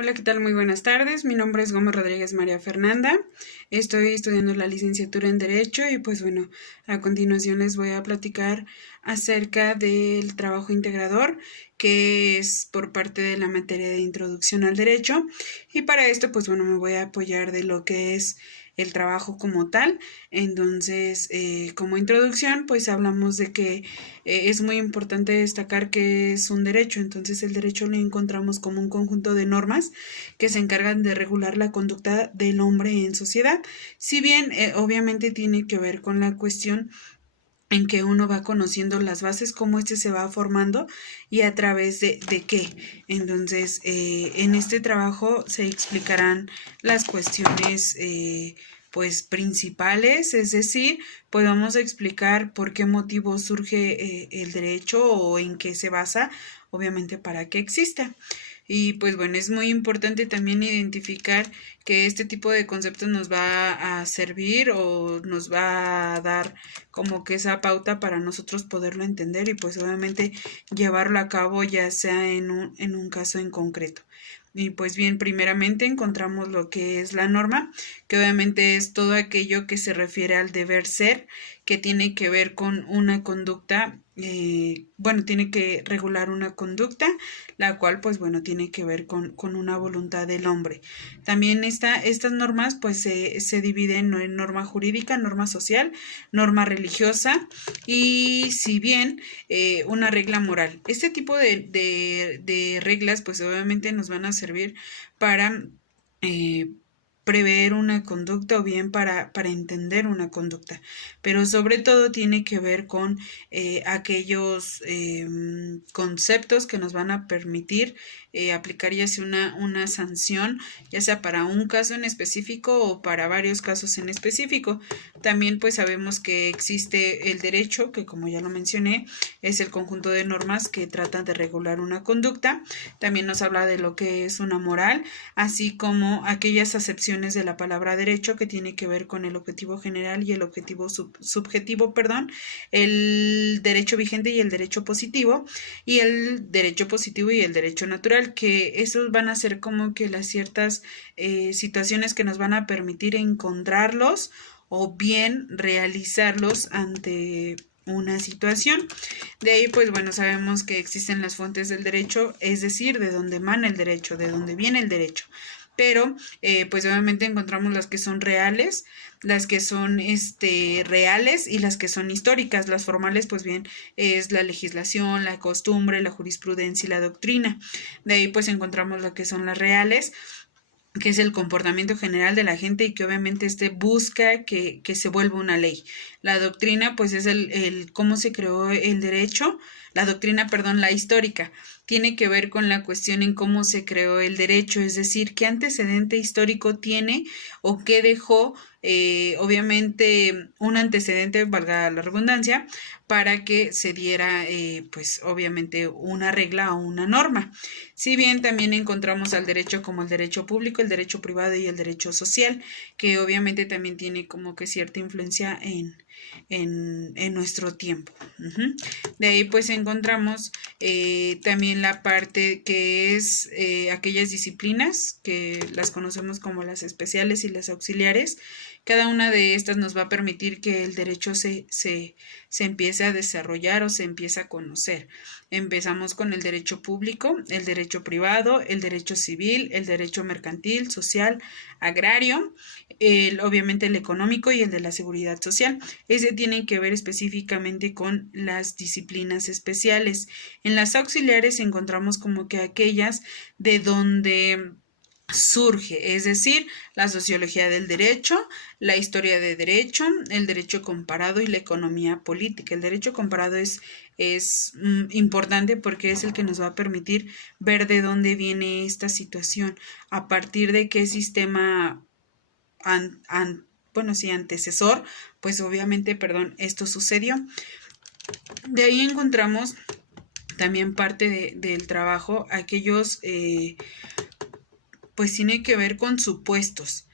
Hola, ¿qué tal? Muy buenas tardes. Mi nombre es Gómez Rodríguez María Fernanda. Estoy estudiando la licenciatura en Derecho y pues bueno, a continuación les voy a platicar acerca del trabajo integrador que es por parte de la materia de Introducción al Derecho. Y para esto pues bueno, me voy a apoyar de lo que es el trabajo como tal. Entonces, como introducción, pues hablamos de que es muy importante destacar que es un derecho. Entonces, el derecho lo encontramos como un conjunto de normas que se encargan de regular la conducta del hombre en sociedad. Si bien, obviamente tiene que ver con la cuestión en que uno va conociendo las bases, cómo este se va formando y a través de qué. Entonces, en este trabajo se explicarán las cuestiones pues principales, es decir, pues vamos a explicar por qué motivo surge el derecho o en qué se basa, obviamente para que exista. Y pues bueno, es muy importante también identificar que este tipo de conceptos nos va a servir o nos va a dar como que esa pauta para nosotros poderlo entender y pues obviamente llevarlo a cabo ya sea en un caso en concreto. Y pues bien, primeramente encontramos lo que es la norma, que obviamente es todo aquello que se refiere al deber ser, que tiene que ver con una conducta, bueno, tiene que regular una conducta, la cual pues bueno, tiene que ver con una voluntad del hombre. También estas normas pues se dividen en norma jurídica, norma social, norma religiosa y si bien una regla moral. Este tipo de reglas pues obviamente nos van a servir para eh, prever una conducta o bien para entender una conducta, pero sobre todo tiene que ver con aquellos conceptos que nos van a permitir aplicar ya sea una sanción, ya sea para un caso en específico o para varios casos en específico. También pues sabemos que existe el derecho, que como ya lo mencioné, es el conjunto de normas que tratan de regular una conducta. También nos habla de lo que es una moral, así como aquellas acepciones de la palabra derecho que tiene que ver con el objetivo general y el objetivo subjetivo, perdón, el derecho vigente y el derecho positivo, y el derecho positivo y el derecho natural, que esos van a ser como que las ciertas situaciones que nos van a permitir encontrarlos o bien realizarlos ante una situación. De ahí, pues bueno, sabemos que existen las fuentes del derecho, es decir, de dónde emana el derecho, de dónde viene el derecho. Pero, pues obviamente encontramos las que son reales, las que son reales y las que son históricas. Las formales, pues bien, es la legislación, la costumbre, la jurisprudencia y la doctrina. De ahí, pues encontramos lo que son las reales, que es el comportamiento general de la gente y que obviamente busca que se vuelva una ley. La doctrina, pues es el cómo se creó el derecho, la doctrina, perdón, la histórica, tiene que ver con la cuestión en cómo se creó el derecho, es decir, qué antecedente histórico tiene o qué dejó, obviamente, un antecedente, valga la redundancia, para que se diera, pues obviamente, una regla o una norma. Si bien también encontramos al derecho como el derecho público, el derecho privado y el derecho social, que obviamente también tiene como que cierta influencia en nuestro tiempo. De ahí pues encontramos también la parte que es aquellas disciplinas que las conocemos como las especiales y las auxiliares. Cada una de estas nos va a permitir que el derecho se empiece a desarrollar o se empiece a conocer. Empezamos con el derecho público, el derecho privado, el derecho civil, el derecho mercantil, social, agrario, obviamente el económico y el de la seguridad social. Ese tiene que ver específicamente con las disciplinas especiales. En las auxiliares encontramos como que aquellas de donde surge, es decir, la sociología del derecho, la historia de derecho, el derecho comparado y la economía política. El derecho comparado es importante porque es el que nos va a permitir ver de dónde viene esta situación, a partir de qué sistema bueno, sí, antecesor, pues obviamente, perdón, esto sucedió. De ahí encontramos también parte del trabajo, aquellos, pues tiene que ver con supuestos.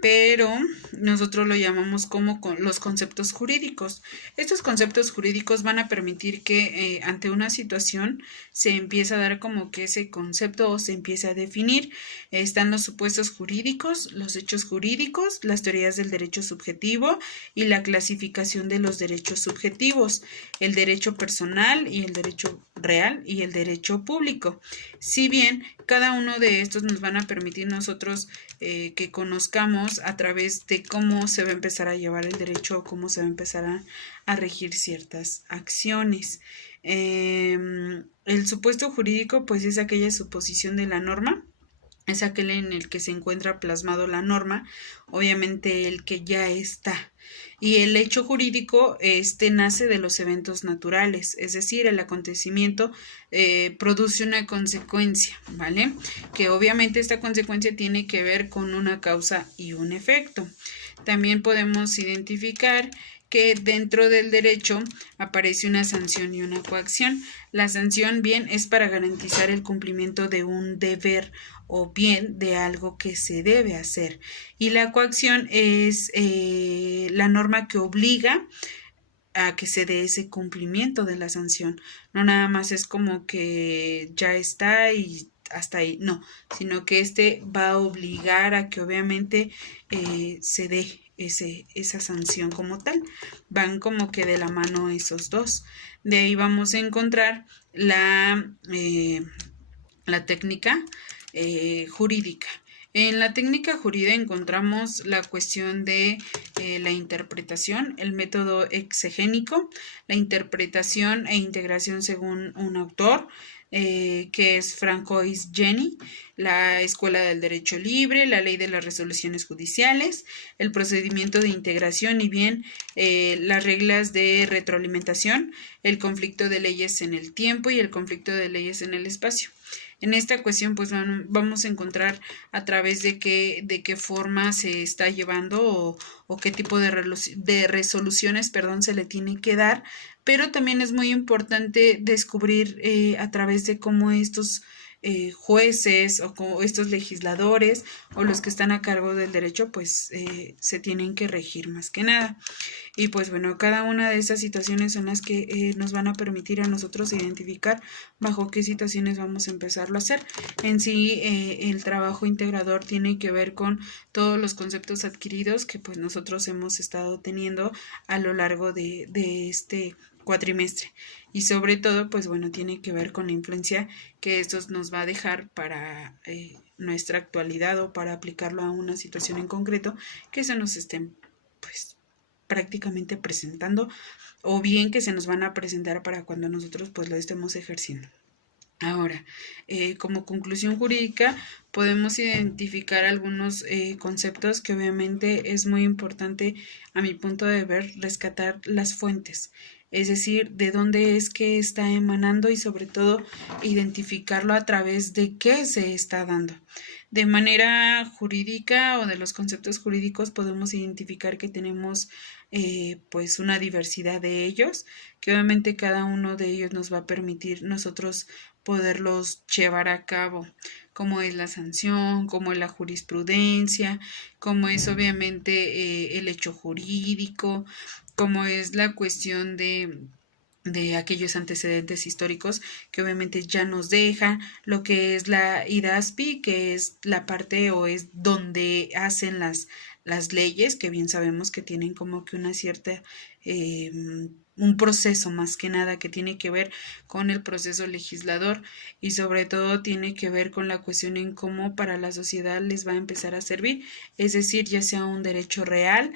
pero nosotros lo llamamos como los conceptos jurídicos. Estos conceptos jurídicos van a permitir que ante una situación se empiece a dar como que ese concepto o se empiece a definir. Están los supuestos jurídicos, los hechos jurídicos, las teorías del derecho subjetivo y la clasificación de los derechos subjetivos, el derecho personal y el derecho real y el derecho público. Si bien cada uno de estos nos van a permitir nosotros que conozcamos a través de cómo se va a empezar a llevar el derecho o cómo se va a empezar a regir ciertas acciones. El supuesto jurídico pues es aquella suposición de la norma, es aquel en el que se encuentra plasmado la norma, obviamente el que ya está. Y el hecho jurídico nace de los eventos naturales, es decir, el acontecimiento produce una consecuencia, ¿vale? Que obviamente esta consecuencia tiene que ver con una causa y un efecto. También podemos identificar que dentro del derecho aparece una sanción y una coacción. La sanción bien es para garantizar el cumplimiento de un deber o bien de algo que se debe hacer. Y la coacción es la norma que obliga a que se dé ese cumplimiento de la sanción. No nada más es como que ya está y hasta ahí, no, sino que va a obligar a que obviamente se dé esa sanción como tal. Van como que de la mano esos dos. De ahí vamos a encontrar la técnica jurídica. En la técnica jurídica encontramos la cuestión de la interpretación, el método exegénico, la interpretación e integración según un autor, que es Francois Jenny, la Escuela del Derecho Libre, la Ley de las Resoluciones Judiciales, el procedimiento de integración y bien las reglas de retroalimentación, el conflicto de leyes en el tiempo y el conflicto de leyes en el espacio. En esta cuestión pues vamos a encontrar a través de qué forma se está llevando o qué tipo de resoluciones se le tiene que dar, pero también es muy importante descubrir a través de cómo estos jueces o como estos legisladores o los que están a cargo del derecho pues se tienen que regir más que nada. Y pues bueno, cada una de esas situaciones son las que nos van a permitir a nosotros identificar bajo qué situaciones vamos a empezarlo a hacer. En sí, el trabajo integrador tiene que ver con todos los conceptos adquiridos que pues nosotros hemos estado teniendo a lo largo de este cuatrimestre, y sobre todo pues bueno, tiene que ver con la influencia que esto nos va a dejar para nuestra actualidad o para aplicarlo a una situación en concreto que se nos estén pues prácticamente presentando o bien que se nos van a presentar para cuando nosotros pues lo estemos ejerciendo. Ahora, como conclusión jurídica, podemos identificar algunos conceptos que obviamente es muy importante, a mi punto de ver, rescatar las fuentes, es decir, de dónde es que está emanando y sobre todo identificarlo a través de qué se está dando. De manera jurídica o de los conceptos jurídicos podemos identificar que tenemos pues una diversidad de ellos, que obviamente cada uno de ellos nos va a permitir nosotros poderlos llevar a cabo, como es la sanción, como es la jurisprudencia, como es obviamente el hecho jurídico, como es la cuestión de aquellos antecedentes históricos que obviamente ya nos deja, lo que es la IDASPI, que es la parte o es donde hacen las leyes, que bien sabemos que tienen como que una cierta un proceso más que nada que tiene que ver con el proceso legislador y sobre todo tiene que ver con la cuestión en cómo para la sociedad les va a empezar a servir, es decir, ya sea un derecho real,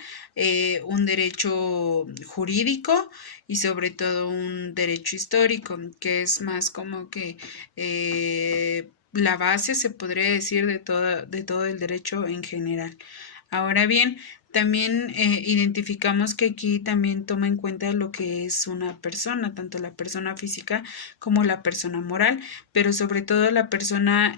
un derecho jurídico y sobre todo un derecho histórico, que es más como que la base, se podría decir, de todo el derecho en general. Ahora bien, también identificamos que aquí también toma en cuenta lo que es una persona, tanto la persona física como la persona moral, pero sobre todo la persona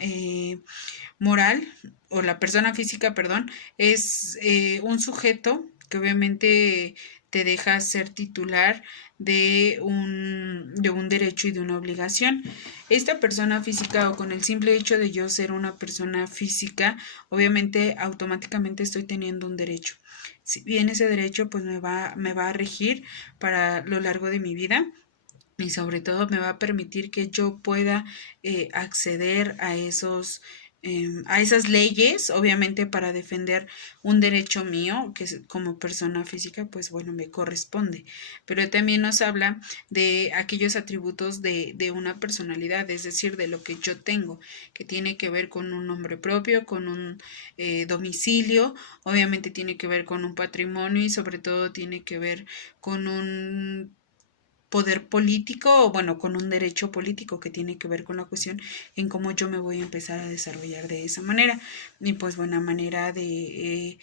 moral o la persona física, perdón, es un sujeto que obviamente te deja ser titular de un derecho y de una obligación. Esta persona física, o con el simple hecho de yo ser una persona física, obviamente automáticamente estoy teniendo un derecho. Si bien ese derecho pues me va a regir para lo largo de mi vida, y sobre todo me va a permitir que yo pueda acceder a esas leyes, obviamente para defender un derecho mío, que como persona física, pues bueno, me corresponde. Pero también nos habla de aquellos atributos de una personalidad, es decir, de lo que yo tengo, que tiene que ver con un nombre propio, con un domicilio, obviamente tiene que ver con un patrimonio y sobre todo tiene que ver con un poder político, o bueno, con un derecho político que tiene que ver con la cuestión en cómo yo me voy a empezar a desarrollar de esa manera. Y pues buena manera de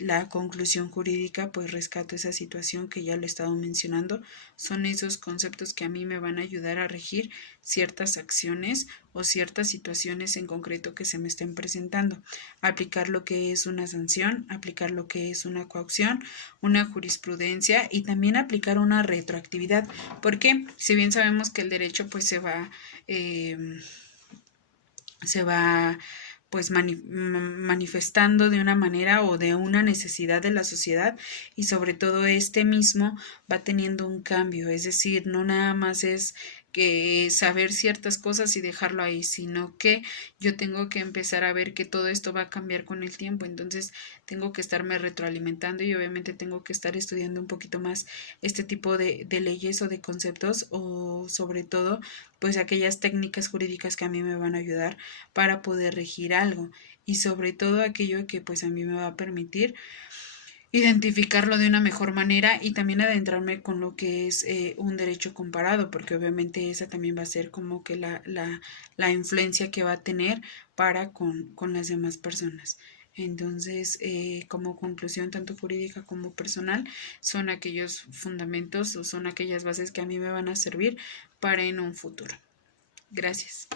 la conclusión jurídica, pues rescato esa situación que ya lo he estado mencionando. Son esos conceptos que a mí me van a ayudar a regir ciertas acciones o ciertas situaciones en concreto que se me estén presentando. Aplicar lo que es una sanción, aplicar lo que es una coacción, una jurisprudencia y también aplicar una retroactividad, porque si bien sabemos que el derecho pues se va pues manifestando de una manera o de una necesidad de la sociedad, y sobre todo este mismo va teniendo un cambio, es decir, no nada más es que saber ciertas cosas y dejarlo ahí, sino que yo tengo que empezar a ver que todo esto va a cambiar con el tiempo, entonces tengo que estarme retroalimentando y obviamente tengo que estar estudiando un poquito más este tipo de leyes o de conceptos, o sobre todo pues aquellas técnicas jurídicas que a mí me van a ayudar para poder regir algo, y sobre todo aquello que pues a mí me va a permitir identificarlo de una mejor manera y también adentrarme con lo que es un derecho comparado, porque obviamente esa también va a ser como que la influencia que va a tener para con las demás personas. Entonces, como conclusión, tanto jurídica como personal, son aquellos fundamentos o son aquellas bases que a mí me van a servir para en un futuro. Gracias.